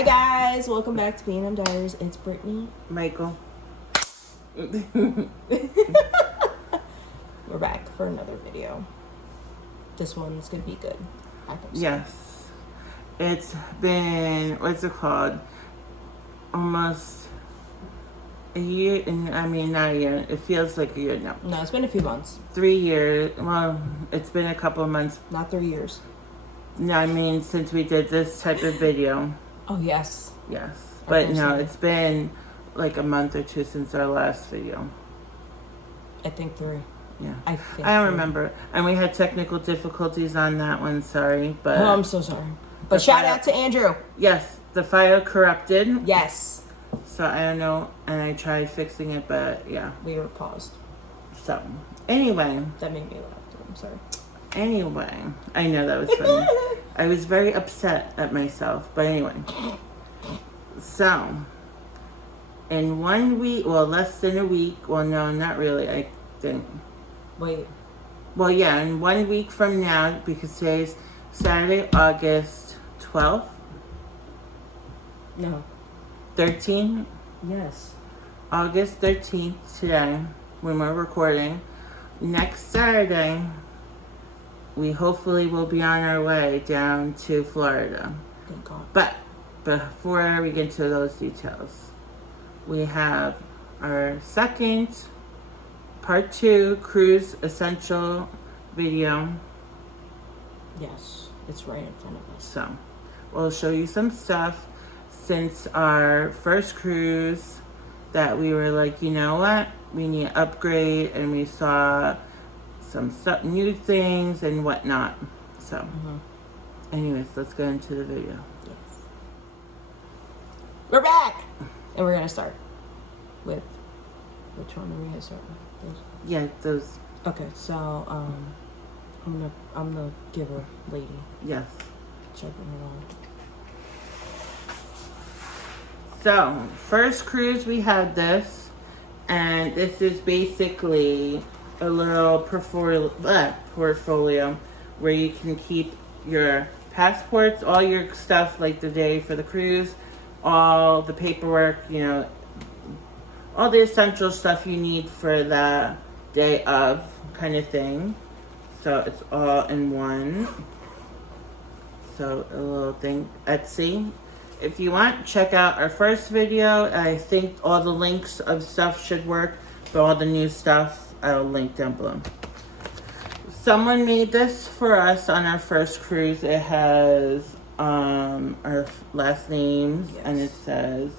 Hi guys, welcome back to B&M Diaries. It's Brittany. Michael. We're back for another video. This one's gonna be good. Yes. It's been, what's it called? Almost a year, and I mean, not a year. It feels like a year now. No, it's been a few months. 3 years. Well, it's been a couple of months. Not 3 years. No, I mean, since we did this type of video. Oh, yes. Yes. But no, it's been like a month or two since our last video. I think 3. Yeah. I think I don't 3. remember. And we had technical difficulties on that one, sorry. But oh, I'm so sorry. But shout out to Andrew. Yes, the file corrupted. Yes. So I don't know, and I tried fixing it, but yeah. We were paused. So, anyway. That made me laugh too. I'm sorry. Anyway, I know that was funny. I was very upset at myself, but anyway. So, in 1 week, well, less than a week, well, no, not really, I think. Wait. Well, yeah, in 1 week from now, because today's Saturday, August 12th. No. 13th. Yes. August 13th today, when we're recording. Next Saturday, we hopefully will be on our way down to Florida. Thank God. But before we get into those details, we have our second part 2 cruise essential video. Yes, it's right in front of us. So we'll show you some stuff since our first cruise that we were like, you know what, we need to upgrade, and we saw some new things and whatnot. So anyways, let's go into the video. Yes. We're back! And we're gonna start with, which one are we gonna start with? Yeah, those. Okay, so I'm the giver lady. Yes. Checking it on. So first cruise we had this, and this is basically a little portfolio where you can keep your passports, all your stuff like the day for the cruise, all the paperwork, you know, all the essential stuff you need for the day of kind of thing. So it's all in one. So a little thing, Etsy. If you want, check out our first video. I think all the links of stuff should work, but all the new stuff I'll link down below. Someone made this for us on our first cruise. It has our last names, yes. And it says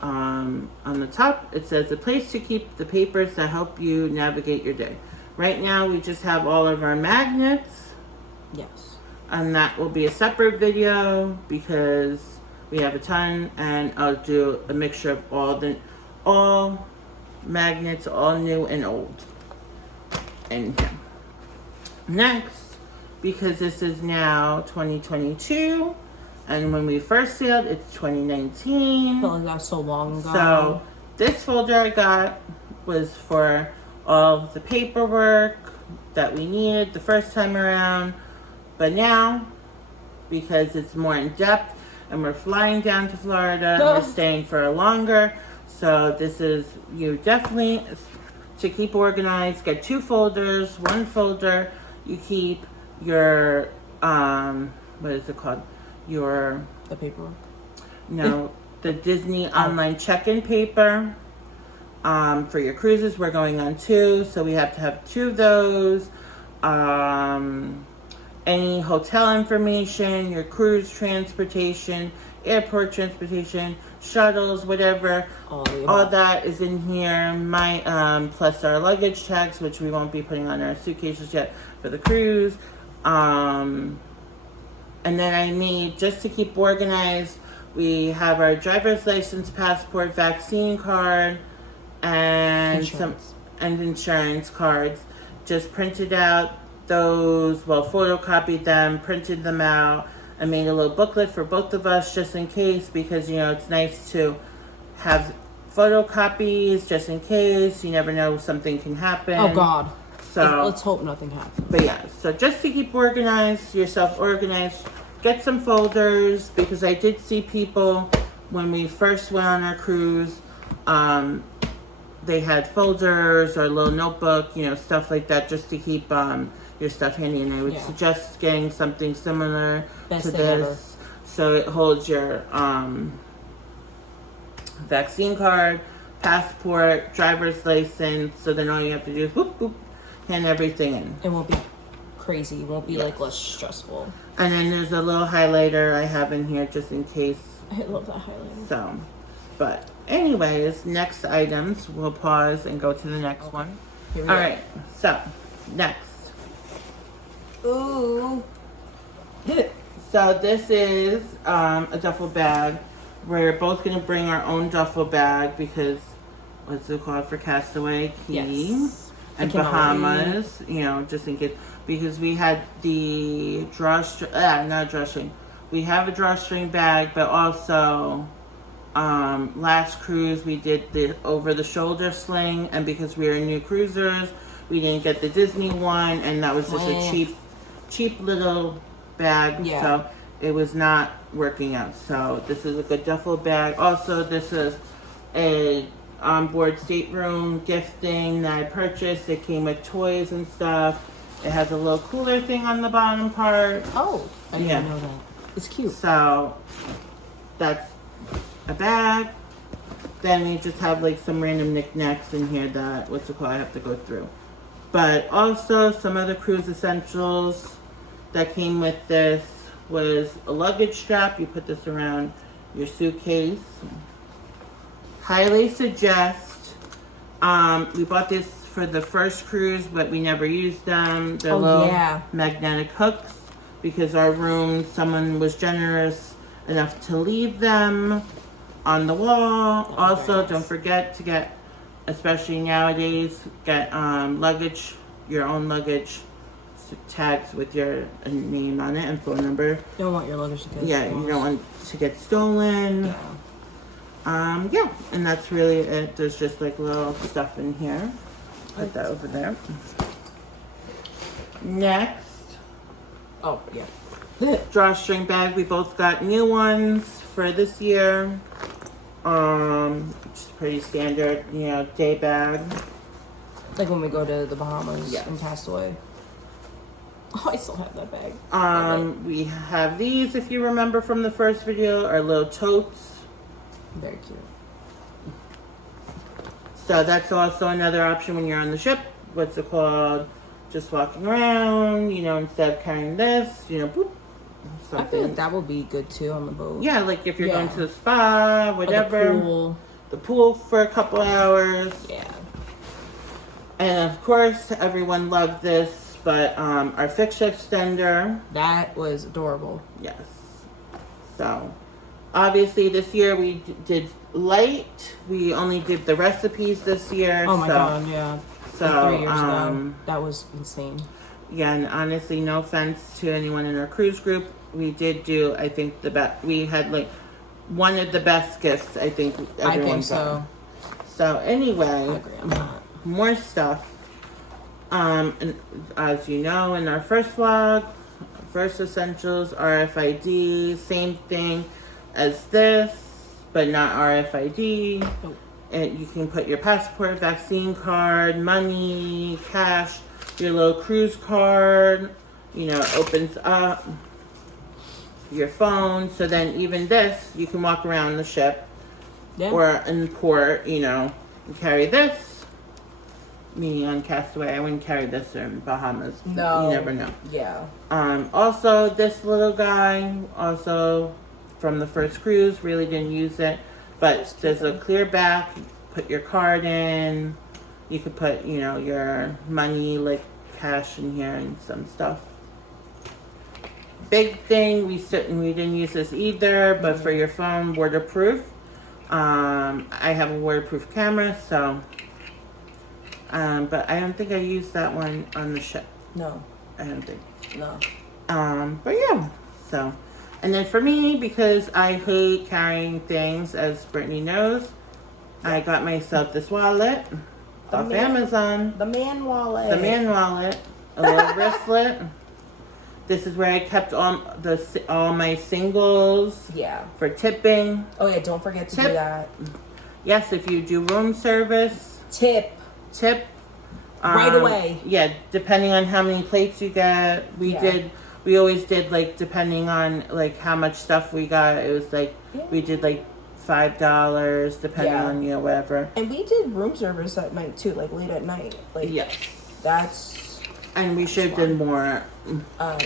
on the top, it says a place to keep the papers that help you navigate your day. Right now we just have all of our magnets. Yes. And that will be a separate video because we have a ton, and I'll do a mixture of all magnets, all new and old. And yeah. Next, because this is now 2022, and when we first sailed, it's 2019. I feel like that was so long ago. So this folder I got was for all the paperwork that we needed the first time around, but now, because it's more in depth, and we're flying down to Florida, and we're staying for longer. So this is, you definitely, to keep organized, get 2 folders. One folder, you keep your, what is it called? The paperwork? No, the Disney online check-in paper. For your cruises, we're going on 2, so we have to have 2 of those. Any hotel information, your cruise transportation, airport transportation, shuttles, whatever, all that is in here. My plus our luggage tags, which we won't be putting on our suitcases yet for the cruise. And then I need, just to keep organized, we have our driver's license, passport, vaccine card, and insurance cards. Just printed out those, well, photocopied them, printed them out. I made a little booklet for both of us just in case, because, you know, it's nice to have photocopies just in case. You never know, something can happen. Oh, God. So let's hope nothing happens. But yeah, so just to keep yourself organized, get some folders, because I did see people when we first went on our cruise, they had folders or a little notebook, you know, stuff like that, just to keep your stuff handy. And I would suggest getting something similar to this, so it holds your vaccine card, passport, driver's license. So then all you have to do is boop boop, hand everything in. It won't be crazy. It won't be like less stressful. And then there's a little highlighter I have in here just in case. I love that highlighter. So, but anyways, next items. We'll pause and go to the next one. Here we All go. right. So next. Ooh. So this is a duffel bag. We're both gonna bring our own duffel bag because what's it called for Castaway Key and Bahamas. You know, just in case, because we had the not drawstring. We have a drawstring bag, but also last cruise we did the over the shoulder sling, and because we are new cruisers, we didn't get the Disney one, and that was just a cheap little bag. So it was not working out. So this is a good duffel bag. Also, this is a onboard stateroom gift thing that I purchased. It came with toys and stuff. It has a little cooler thing on the bottom part. Oh, I didn't know that. It's cute. So that's a bag. Then we just have like some random knickknacks in here that I have to go through. But also some other cruise essentials that came with this was a luggage strap. You put this around your suitcase. Highly suggest. We bought this for the first cruise, but we never used them. They're little magnetic hooks because our room, someone was generous enough to leave them on the wall. Also, don't forget to get, especially nowadays, get luggage, your own luggage tags with your name on it and phone number. You don't want your luggage to get stolen. You don't want to get stolen. And that's really it. There's just like little stuff in here. Put that over there. Next. Oh, Drawstring bag. We both got new ones for this year. Just pretty standard, you know, day bag. Like when we go to the Bahamas and Castaway. Oh, I still have that bag. We have these, if you remember from the first video, our little totes. Very cute. So that's also another option when you're on the ship. What's it called? Just walking around, you know, instead of carrying this, you know, boop. Something. I feel like that would be good too on the boat. Yeah, like if you're going to the spa, whatever. Or the pool for a couple hours. Yeah. And of course, everyone loved this, but our fixture extender. That was adorable. Yes. So, obviously this year we did light. We only did the recipes this year. Oh my god, yeah. So, like 3 years ago. That was insane. Yeah, and honestly, no offense to anyone in our cruise group, we did do, I think, the best. We had like one of the best gifts, I think, everyone got. So anyway, I agree on that. More stuff. And as you know, in our first vlog, first essentials, RFID, same thing as this, but not RFID. Nope. And you can put your passport, vaccine card, money, cash, your little cruise card, you know, opens up your phone. So then even this, you can walk around the ship or in port, you know, and carry this. Me on Castaway, I wouldn't carry this in Bahamas. No. You never know. Yeah. Also, this little guy, also from the first cruise, really didn't use it. But there's a clear back, put your card in. You could put, you know, your money, like cash in here and some stuff. Big thing, we didn't use this either, but for your phone, waterproof. I have a waterproof camera, so, but I don't think I used that one on the ship. No. I don't think. No. But yeah, so. And then for me, because I hate carrying things, as Brittany knows, I got myself this wallet off Amazon. The man wallet. The man wallet. A little wristlet. This is where I kept all my singles. Yeah. For tipping. Oh yeah, don't forget to do that. Yes, if you do room service. Tip. Right away. Yeah, depending on how many plates you get. We always did, like, depending on, like, how much stuff we got. It was, like, we did, like, $5, depending on, you know, whatever. And we did room service at night, too, like, late at night. Like, yes. That's... And we should have done more. Yeah.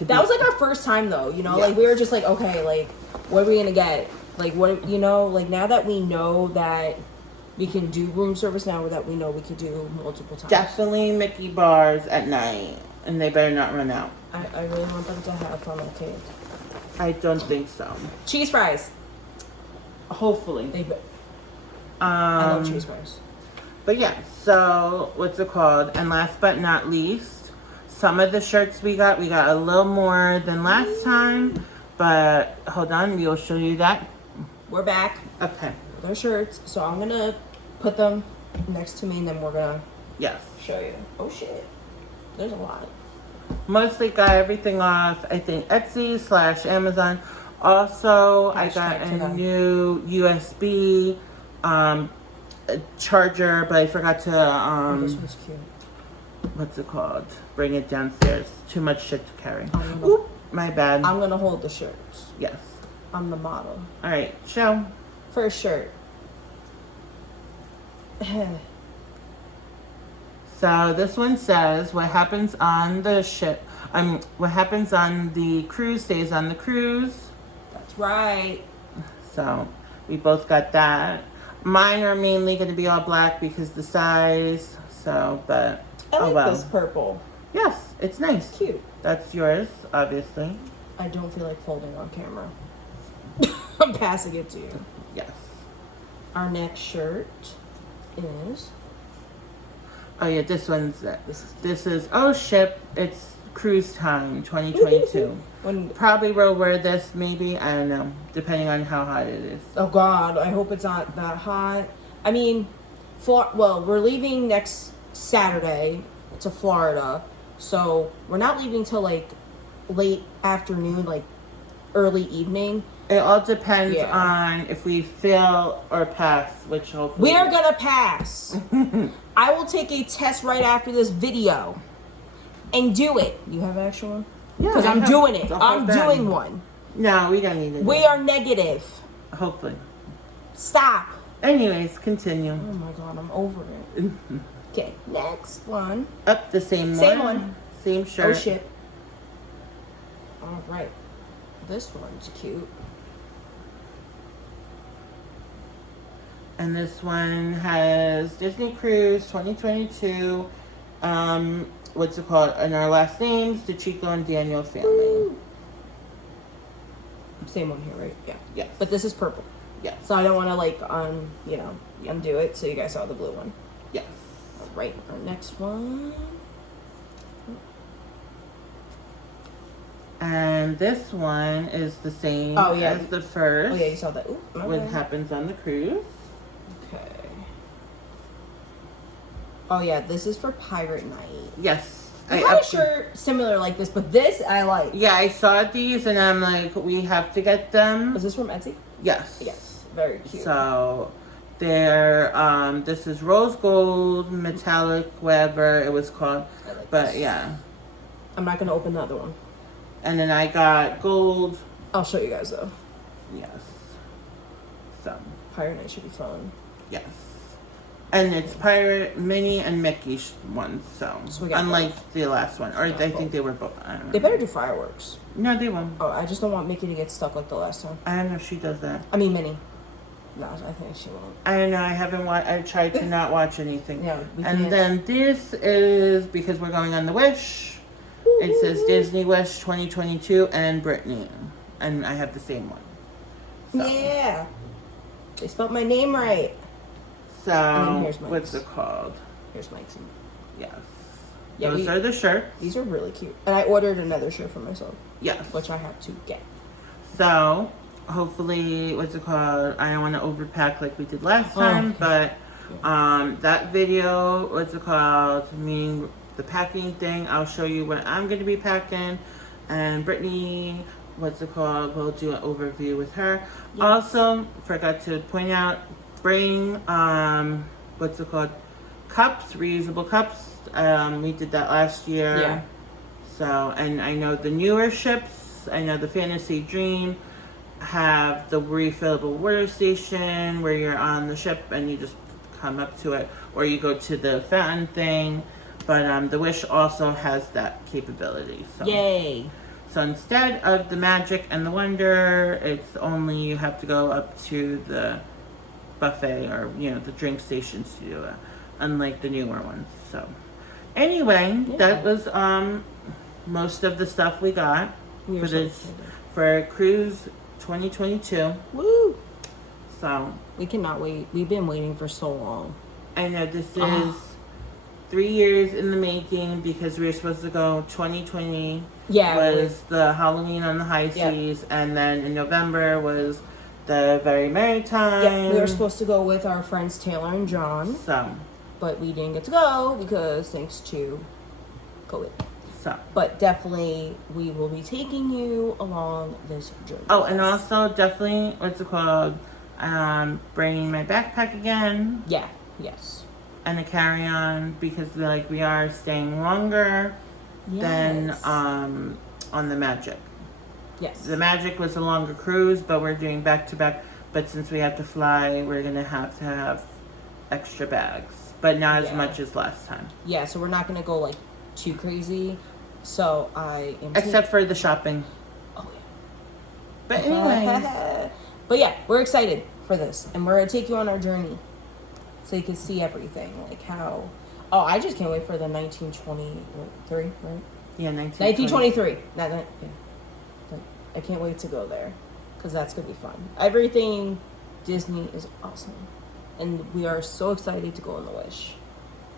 That was, like, our first time, though, you know? Yes. Like, we were just like, okay, like, what are we gonna get? Like, what, you know? Like, now that we know that we can do room service now, that we know we could do multiple times. Definitely Mickey bars at night. And they better not run out. I really want them to have fun with cake. I don't think so. Cheese fries. Hopefully. I love cheese fries. But yeah, so what's it called? And last but not least, some of the shirts we got a little more than last time. But hold on, we'll show you that. We're back. Okay. With our shirts. So I'm gonna put them next to me and then we're gonna show you. Oh shit. There's a lot. Mostly got everything off, I think, Etsy/Amazon. Also, I got a new USB charger, but I forgot to this one's cute. What's it called? Bring it downstairs. Too much shit to carry. Oop, my bad. I'm gonna hold the shirts. Yes. I'm the model. All right, show. First shirt. So this one says, what happens on the ship, what happens on the cruise stays on the cruise. That's right. So we both got that. Mine are mainly going to be all black because the size. So, but I like this purple. Yes, it's nice. Cute. That's yours, obviously. I don't feel like folding on camera. I'm passing it to you. Yes. Our next shirt is... Oh yeah, this one's it. This is oh ship. It's cruise time 2022. Probably will wear this maybe. I don't know, depending on how hot it is. Oh God, I hope it's not that hot. I mean, we're leaving next Saturday to Florida, so we're not leaving till like late afternoon, like early evening. It all depends on if we fail or pass, which hopefully... We are going to pass. I will take a test right after this video and do it. You have an actual one? Yeah. Because I'm doing it. I'm doing one. No, we don't need it. We are negative. Hopefully. Stop. Anyways, continue. Oh my God, I'm over it. Okay, next one. Up the same one. Same one. Same shirt. Oh shit. All right. This one's cute. And this one has Disney Cruise 2022. What's it called? And our last names, the Chico and Daniel family. Woo. Same one here, right? Yeah. Yes. But this is purple. Yes. So I don't want to like undo it. So you guys saw the blue one. Yes. All right. Our next one. And this one is the same as the first. Oh yeah, you saw that. Ooh, what happens on the cruise. Okay. Oh yeah, this is for Pirate Night. Yes. I had a shirt similar like this, but this I like. Yeah, I saw these and I'm like, we have to get them. Was this from Etsy? Yes. Yes. Very cute. So they're this is rose gold, metallic, whatever it was called. But this. Yeah. I'm not gonna open the other one. And then I got gold. I'll show you guys though. Yes. So. Pirate Night should be fun. Yes. And it's Pirate, Minnie, and Mickey ones. So unlike both. The last one. Or I think they were both. I don't know. They better do fireworks. No, they won't. Oh, I just don't want Mickey to get stuck like the last time. I don't know if she does that. I mean Minnie. No, I think she won't. I don't know. I haven't watched. I tried to not watch anything. Yeah. And then this is because we're going on the Wish. It says Disney Wish 2022 and Brittany. And I have the same one. So. Yeah. They spelled my name right. So, what's it called? Here's Mike's. Yes. Yeah, those are the shirts. These are really cute. And I ordered another shirt for myself. Yes. Which I have to get. So, hopefully, what's it called? I don't want to overpack like we did last time. But that video, what's it called? Me, the packing thing. I'll show you what I'm going to be packing. And Brittany, we'll do an overview with her. Yes. Also, forgot to point out, bring, cups, reusable cups. We did that last year. Yeah. So, and I know the newer ships, I know the Fantasy Dream have the refillable water station where you're on the ship and you just come up to it, or you go to the fountain thing. But the Wish also has that capability. So. Yay. So instead of the Magic and the Wonder, it's only you have to go up to the buffet or, the drink stations to do it, unlike the newer ones. So anyway, that was most of the stuff we got for this for Cruise 2022. Woo! So we cannot wait. We've been waiting for so long. I know this is 3 years in the making because we were supposed to go 2020. Was the Halloween on the high seas, and then in November was the Very Merry Time. Yeah, we were supposed to go with our friends Taylor and John. So, but we didn't get to go because thanks to COVID. So, but definitely we will be taking you along this journey. Oh, and also definitely bringing my backpack again. Yeah. Yes. And a carry-on because we are staying longer. Than on the Magic. Yes. The Magic was a longer cruise, but we're doing back-to-back. But since we have to fly, we're going to have extra bags. But not as much as last time. Yeah, so we're not going to go, too crazy. So I am... Except for the shopping. Oh, yeah. But anyways. But yeah, we're excited for this. And we're going to take you on our journey. So you can see everything. How... Oh, I just can't wait for the 1923, right? Yeah, 1923. I can't wait to go there because that's going to be fun. Everything Disney is awesome. And we are so excited to go on the Wish.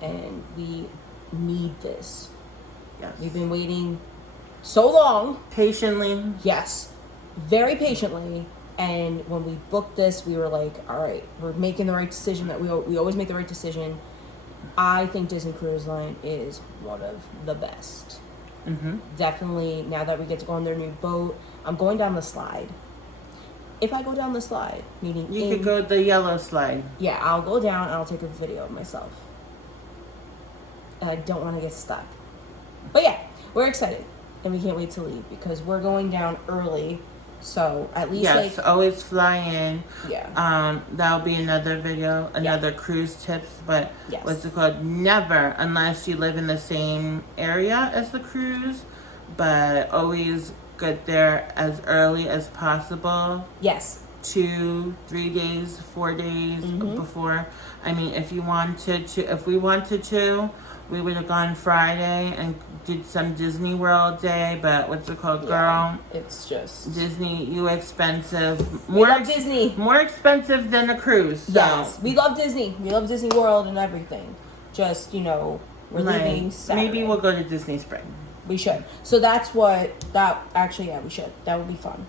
And we need this. Yes. We've been waiting so long. Patiently. Yes. Very patiently. And when we booked this, we were like, all right, we're making the right decision. That we always make the right decision. I think Disney Cruise Line is one of the best. Mm-hmm. Definitely, now that we get to go on their new boat, I'm going down the slide. If I go down the slide, meaning you could go the yellow slide. Yeah, I'll go down and I'll take a video of myself. And I don't want to get stuck. But yeah, we're excited. And we can't wait to leave because we're going down early. So at least always fly in. Yeah. That'll be another video, another cruise tips. But what's it called? Never, unless you live in the same area as the cruise. But always get there as early as possible. Yes. 2, 3 days, 4 days before. I mean, if we wanted to, we would have gone Friday and did some Disney World day, but girl? It's just... Disney, expensive. We love Disney. More expensive than a cruise. So. Yes, we love Disney. We love Disney World and everything. Just, we're leaving Saturday. Maybe we'll go to Disney Spring. We should. So we should. That would be fun.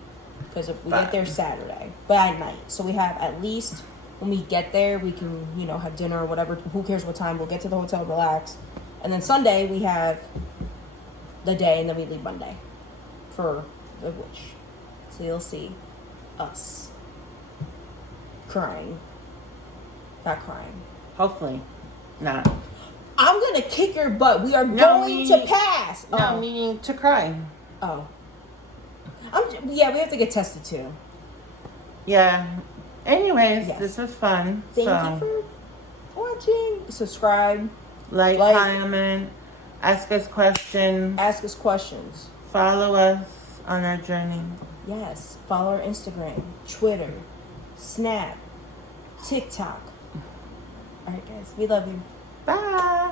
Because if we get there Saturday, but at night. So we have at least... When we get there, we can, have dinner or whatever. Who cares what time? We'll get to the hotel, relax. And then Sunday, we have the day, and then we leave Monday for the Wish. So you'll see us crying. Not crying. Hopefully not. I'm going to kick your butt. We are going to pass. No, meaning to cry. Oh. We have to get tested, too. Yeah. Anyways, this was fun. Thank you for watching. Subscribe. Like, comment. Ask us questions. Follow us on our journey. Yes. Follow our Instagram, Twitter, Snap, TikTok. All right, guys. We love you. Bye.